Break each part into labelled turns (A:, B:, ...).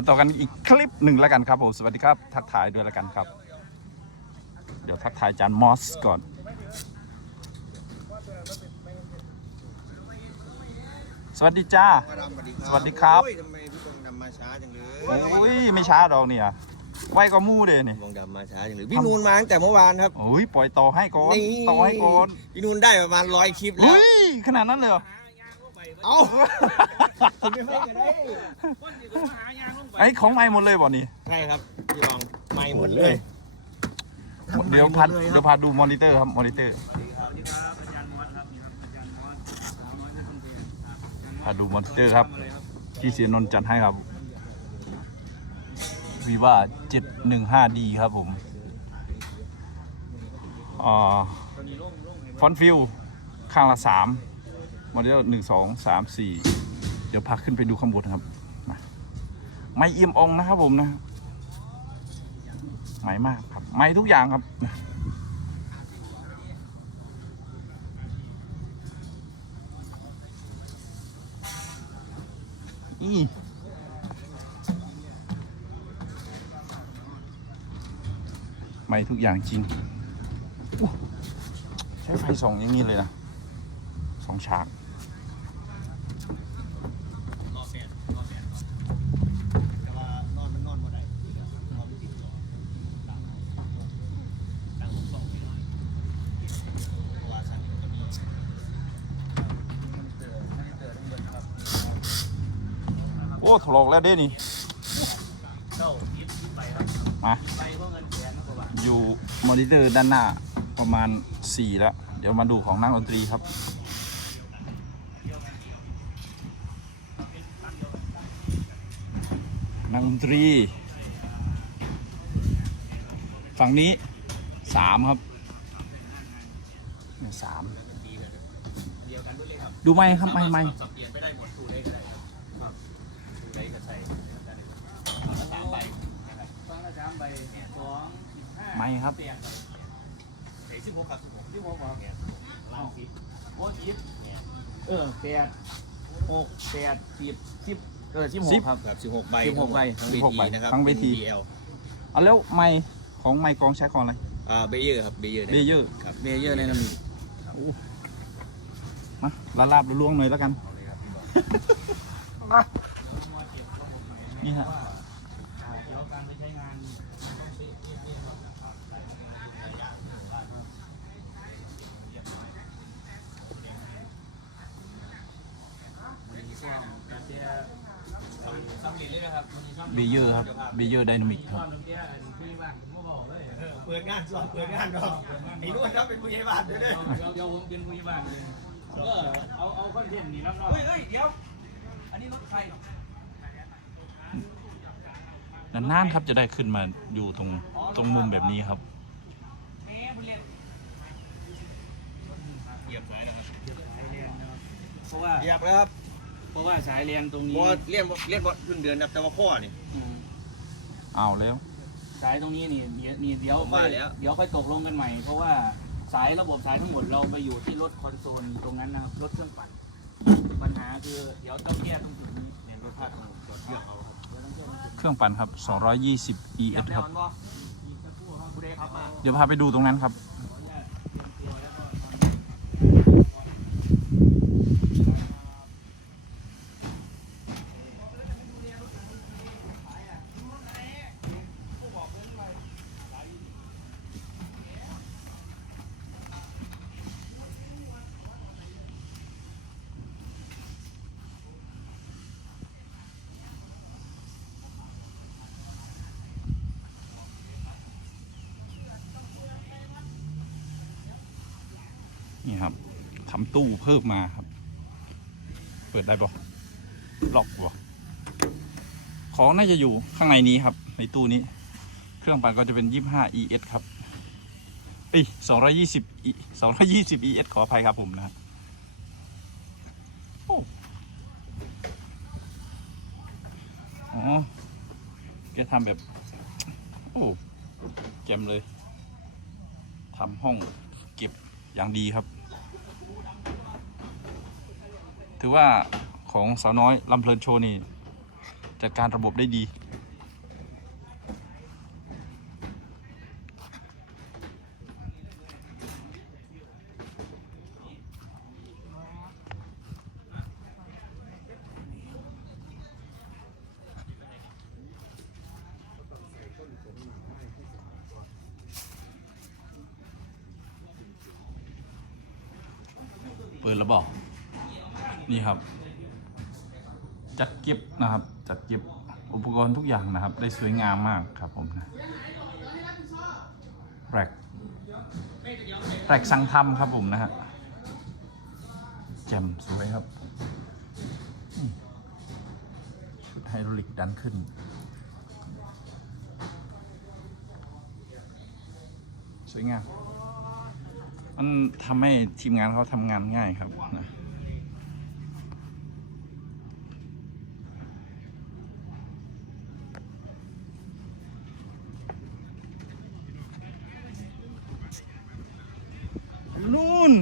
A: มาต่อกันอีกคลิปหนึ่งแล้วกันครับผมสวัสดีครับทักทายด้วยแล้วกันครับ เดี๋ยวทักทายจานมอสก่อนสวัสดีจ้า
B: มาดำสวัสดีครับ
A: สวัสดีครับ
B: โอ้ยทำไมพี่บงดำมาช้าจังเลย
A: โอ้ยไม่ช้าดอกเนี่ยไวก็มู่เลยนี่
B: พี่บงดำมาช้าจังเลยพี่นูนมาตั้งแต่เมื่อวานครับ
A: โอ้ยปล่อยต่อให้ก่อน
B: นี่
A: ต่อให้ก่อน
B: พี่นูนได้ประมาณร้อยคลิปแล้ว
A: เฮ้ยขนาดนั้นเลยเหรอ
B: เอ้าคุณไม่ให้กันได้
A: ไอ้ของใหม่หมดเลยบ่นี่
B: ใช่ครับพี่บองไม่หมดเลย
A: เดี๋ยวพา
B: หมล
A: เดี๋ยวพาดูมอนิเตอร์ครับมอนิเตอร์พาดูมอนิเตอร์ครับ ที่เสียนนท์จัดให้ครับวีว่า 715D ครับผมอ่าฟอนฟิลข้างละ3มอนิเตอร์1 2 3 4 เดี๋ยวพาขึ้นไปดูข้างบนครับมา ไม่เอี่ยมองนะครับผมนะไหมมากครับไหมทุกอย่างครับอีไหมทุกอย่างจริง ใช้ไฟสองอย่างนี้เลยนะสองฉาก
B: แต่ว่านอนมันนอนบ่ได้นอนไม่ติดต่อดังดังสองพี่น้อยเพราะว่าชั้นนี้มันจะมี
A: โอ้ถลอกแล้วเด้นี่มาอยู่มอนิเตอร์ด้านหน้าประมาณ 4 แล้ว เดี๋ยวมาดูของนักดนตรีครับนักดนตรี ฝั่งนี้ 3 ครับเนี่ยสามดูไหมครับไม่ไม่
B: ใช้ก็ใช้สามใบสองละสามใบสองห้า
A: ไม่ครับ
B: เปลี่ยนไปเด็กสิบหกครับสิบหกสิบหกเหรอเนี่ยล่างสิบโอ้ยิบเออแปดหกแปดสิบสิบเออสิบห
A: สิ
B: ก
A: บ
B: ครับ ครับสิบหกใบ
A: สิบหกใบ
B: ทั้งเว
A: สิบหก
B: ที
A: ใบ
B: นะครับ
A: ทั้งเวที
B: ป็น BL
A: เอาแล้วไม่ของไมค์กองใช้ของอะไร
B: อ่าเบเยอร์ครับเบเยอร์
A: เบเยอร์
B: ครับเบเยอร์ในน้ำมี
A: มาลาลาบๆล้วงๆหน่อยแล้วกัน นี่ฮะ
B: เดี๋ยวการไปใช้งาน
A: เบเยอร์ครับเบเยอร์ไดนามิกครับ
B: เปิดงานสอนเปิดงานดอกไอ้นู่นครับเป็นผู้ใหญ่บ้านด้วยเลย
C: เดี๋ยวเดี๋ยวผมเป็นผู้ใหญ่บ้านเลยเออเอาเอาคอนเทนต์นี่น้ำเนอก
B: เฮ้ยเฮ้ยเดี๋ยว อันนี้รถใคร
A: นานๆครับจะได้ขึ้นมาอยู่ตรงตรงมุมแบบนี้ครับ
B: เหยียบสายนะครับ
C: เพราะว่า
B: เหยียบแล้วครับ
C: เพราะว่าสายแรงตรงนี้
B: บอเลี้ยนเลี้ยนบอขึ้นเดือนครับแต่ว่าข้อนี่
C: อืม
A: เอาแล้ว
C: สายตรงนี้นี่เดี๋ยวนี่เดี๋ยว
B: ผม
C: ค่อ
B: ว่ายแล้ว
C: เดี๋ยวค่อยตกลงกันใหม่ เพราะว่าสายระบบสายทั้งหมดเราไปอยู่ที่รถคอนโซลตรงนั้นนะครับรถเครื่องปั่นปัญหาคือเดี๋ยวต้องแก้ตรงจุดนี้
B: เนี่ยรถพาดเอาจอดเชือกเอาครับ
C: เดี๋ยวต้องแก้ตรงจุด
A: เครื่องปั่นครับ 220
B: เหยีย
A: ES
B: บแล้
A: ควรับ
B: มันบ่
C: อีกสักครู่ครับ
B: ผู้ใดขับมา
A: เดี๋ยวพาไปดูตรงนั้นครับ
C: ขออนุญาตเตรียมตัวแล้วก็นอน
A: นี่ครับ ทำตู้เพิ่มมาครับ เปิดได้บ่ล็อกบ่ของน่าจะอยู่ข้างในนี้ครับ ในตู้นี้ เครื่องปั่นก็จะเป็น 25 ES ครับเอ้ย220 E 220 ES ขออภัยครับผมนะฮะโอ้อ๋อแกทำแบบ โอ้แจมเลยทำห้องเก็บอย่างดีครับ ถือว่าของสาวน้อยลำเพลินโชนี่จัดการระบบได้ดี ปืนแล้วบอก นี่ครับ จัดเก็บนะครับ จัดเก็บอุปกรณ์ทุกอย่างนะครับ ได้สวยงามมากครับผมนะแรกแรกสั่งทำครับผมนะฮะแจ่มสวยครับ ชุดไฮดรอลิกดันขึ้น สวยงาม มันทำให้ทีมงานเขาทำงานง่ายครับนะนู่น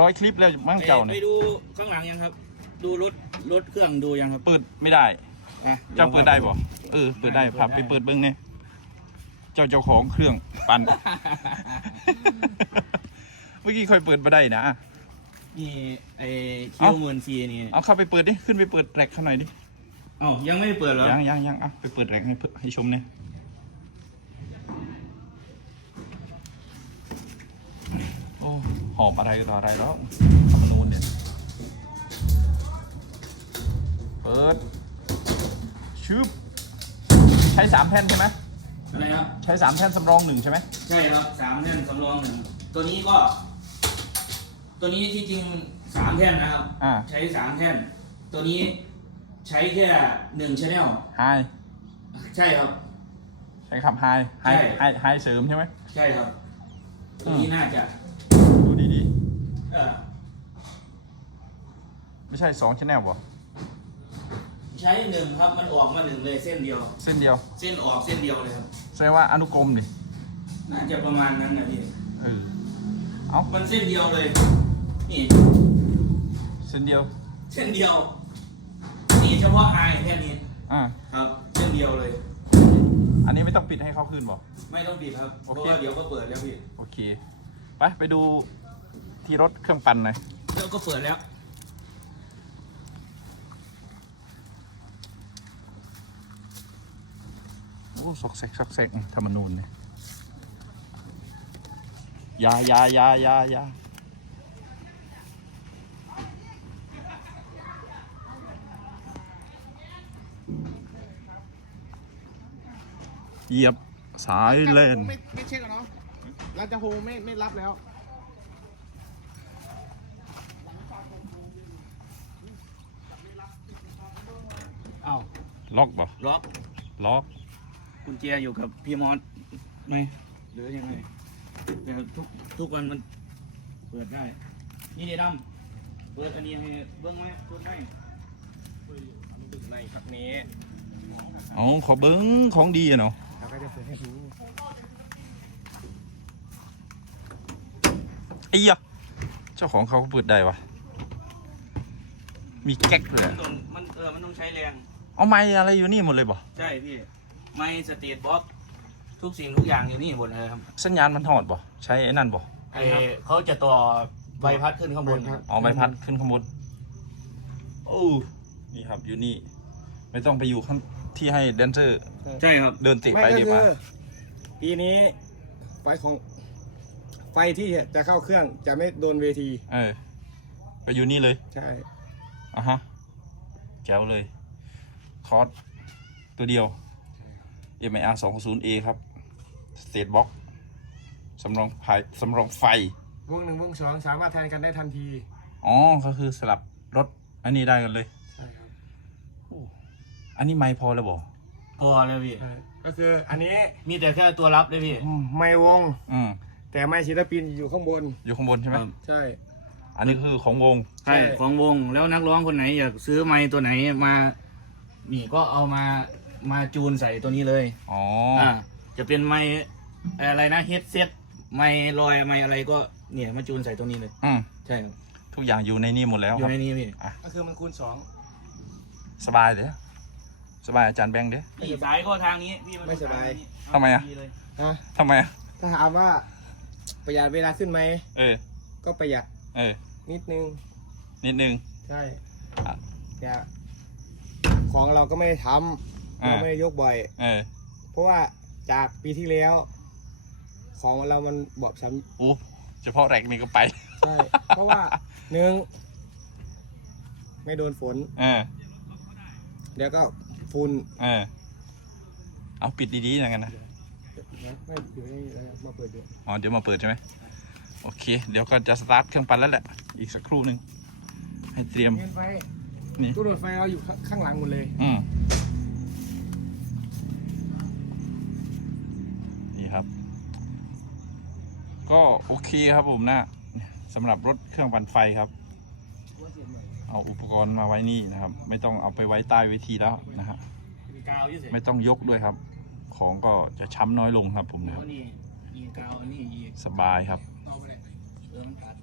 A: ร้อยคลิปแล้วมั่งเจ้า
C: ไป
A: เนี่ย
C: ดูข้างหลังยังครับ ดูรถรถเครื่องดูยังครับ
A: เปิดไม่ได้
C: อะ
A: เจ้าเปิดได้บ่เออเปิดได้พาไปเปิดเบิ้งเนี่ยเจ้าเจ้าของเครื่องปั่น เมื่อกี้ค่อยเปิดมาได้นะ
C: นี่ไอ้
A: เอ้า
C: คิวหมื่นซีนี่
A: เอาเข้าไปเปิดดิ ขึ้นไปเปิดแรกเขาหน่อยดิ
C: เอ้ายังไม่ได้เปิดเหรอ
A: ยังยังยังเอาไปเปิดแรกให้เพื่อให้ชมเนี่ยโอ้ หอบอะไรต่ออะไรแล้วธรรมนูญเนี่ยเปิดชืบใช้สามแผ่นใช่ไหม
C: อะไรครับ
A: ใช้สามแผ่นสำรองหนึ่งใช่ไหม
C: ใช่ครับสามแท่นสำรองหนึ่งตัวนี้ก็ ตัวนี้ที่จริงสามแท่นนะครับ
A: อ่า
C: ใช้สามแท่น ตัวนี้ใช้แค่หนึ่งชแนล
A: ไฮ
C: ใช่ครับ
A: ใช้คำไฮไฮ
C: ใช่
A: ไฮไฮเสริมใช่ไหม
C: ใช่ครับ ตัวนี้น่าจะ
A: ดูดี
C: เออ
A: ๆไม่ใช่สองชแนลบ่
C: ใช้หนึ่งครับมันออกมาหนึ่งเลยเส้นเดียว
A: เส้นเดียว
C: เส้นออกเส้นเดียวเลยครับ
A: แสดงว่าอนุกรมนี่
C: น่าจะประมาณนั้นนะพี่
A: เออเอา
C: มันเส้นเดียวเลยนี่
A: เส้นเดียว
C: เส้นเดียวนี่เฉพาะไอแค่นี้
A: อ่า
C: ครับเส้นเดียวเลย
A: อันนี้ไม่ต้องปิดให้เขาขึ้นบ่
C: ไม่ต้องปิดครับเพ
A: โอ
C: ราะ
A: เค
C: ว่าเดี๋ยวก็เปิดแล้วพี่
A: โอเค ไปไปดู ที่รถเครื่องปั่นหน่อย
C: เดี๋ยวก็เปิดแล้ว
A: โอ้ซอกแซกซอกแซกธรรมนูญเนี่ยอยาอยาอยาอยาอยาเหยียบสายเล่น
D: ไม่ไม่เช็คอะเนาะเราจะโฮไม่ไม่รับแล้ว
C: อ้าว
A: ล็อกบ่
C: ล็อก
A: ล็อก
C: กุญแจอยู่กับพี่มอสไหมหรือยังไงแต่ทุกทุกวันมันเปิดได้ นี่เดดำเปิดอันนี้ให้เบิ้งไหมเปิดให้
D: ในครับนี้
A: เอาขอเบิ้งของดีอะเนาะ
D: เราก็จะเปิดให้ดู
A: ไอ้ยะเจ้าของเขาก็เปิดได้วะมีแก๊กเลย
C: มัน
A: อะ
C: ต้องมันเออมันต้องใช้แรง
A: เอาไม้อะไรอยู่นี่หมดเลยบ่
C: ใช่พี่ไม่สเตทบ็อกทุกสิ่งทุกอย่างอยู่นี่หมดเลยครับ
A: สัญญาณมันทอดบ่ใช้ไอ้นั่นบ่
C: ไอเขาจะต่อใบพัดขึ้นข้างบนครับ
A: เอาใบพัดขึ้นข้างบนโอ้นี่ครับอยู่นี่ ไม่ต้องไปอยู่ข้างที่ให้แดนเซอร์
C: ใช่ครับ
A: เดินติด
D: ไม่
A: ไป
D: ก็
A: ดีก
D: คื
A: ว่า
D: อปีนี้ไฟของไฟที่จะเข้าเครื่องจะไม่โดนเวที
A: เออ ไปอยู่นี่เลย
D: ใช่
A: อะฮะแจ๋วเลย คอร์สตัวเดียว MIR 2 0 A ครับสเตทบ็อกสำรองไฟสำรองไฟ
D: วงหนึ่งวงสองสามารถแทนกันได้ทันที
A: อ๋อ ก็คือสลับรถอันนี้ได้กันเลย
D: ใช่ครับ
A: อันนี้ไม่พอแล้วบอก
C: พอเลยพี่
D: ใช่ก็คืออันนี้
C: มีแต่แค่ตัวรับเลยพี่
D: ไม่วง
A: อืม
D: แต่ไม่ศิลปินอยู่ข้างบน
A: อยู่ข้างบนใช่ไหม
C: ครับ
D: ใช่
A: อันนี้คือของวง
C: ใช่
D: ใช่
C: ของวงแล้วนักร้องคนไหนอยากซื้อไม้ตัวไหนมา นี่ก็เอามามาจูนใส่ตัวนี้เลย
A: อ๋อ
C: อ่าจะเป็นไม้อะไรนะเฮดเซ็ตไม้ลอยไม้อะไรก็เนี่ยมาจูนใส่ตัวนี้เลย
A: อืม
C: ใช่ครับ
A: ทุกอย่างอยู่ในนี่หมดแล้ว
C: อ
A: ค
C: ยู่
A: รับ
C: ในนี้พี่
D: ก็คือมันคูณสอง
A: สบายเด้อสบายอาจารย์แบงค์เด้อ
C: นี่สายก็ทางนี้พี่น
D: ไม่สบาย
A: ทำไมอะ
C: ดีเลย
D: นะ
A: ทำไมอะ
D: ถ้าถามว่าประหยัดเวลาขึ้นไหม
A: เออ
D: ก็ประหยัด
A: เออ
D: นิดนึง
A: นิดนึง
D: ใช่
A: อะ
D: แต่ ของเราก็ไม่ได้ทำ
A: อ่า
D: เราไม่ได้ยกบ่อย
A: เออ
D: เพราะว่าจากปีที่แล้ว ของเรามันบอบช้
A: อู้เฉพาะแรกนี่ก็ไป
D: ใช่ เพราะว่าหนึ่งไม่โดนฝน
A: เออ
D: เดี๋ยวก็ฝุ่น
A: เออ เอาปิดดีๆอย่างนั้นนะ
D: นะไม่อยู่ในเอ่อมาเปิดดู
A: อ๋อ เดี๋ยวมาเปิดใช่ไหมโอเค เดี๋ยวก็จะสตาร์ทเครื่องปั่นแล้วแหละ อีกสักครู่หนึ่งให้เตรียม
D: เงินไฟ
A: นี่
D: ตู้ดูดไฟเราอยู่ข้างข้างหลังหมดเลย
A: อืมนี่ครับ ก็โอเคครับผมนะสำหรับรถเครื่องปั่นไฟครับ เอาอุปกรณ์มาไว้นี่นะครับ ไม่ต้องเอาไปไว้ใต้เวทีแล้วนะฮะ
C: มีกาวอยี่สิ
A: ไม่ต้องยกด้วยครับ ของก็จะช้ำน้อยลงครับผมนะค
C: แล้
A: รับ
C: วนี่อีกกาวอันนี้อีก
A: สบายครับ
C: เออมันตัด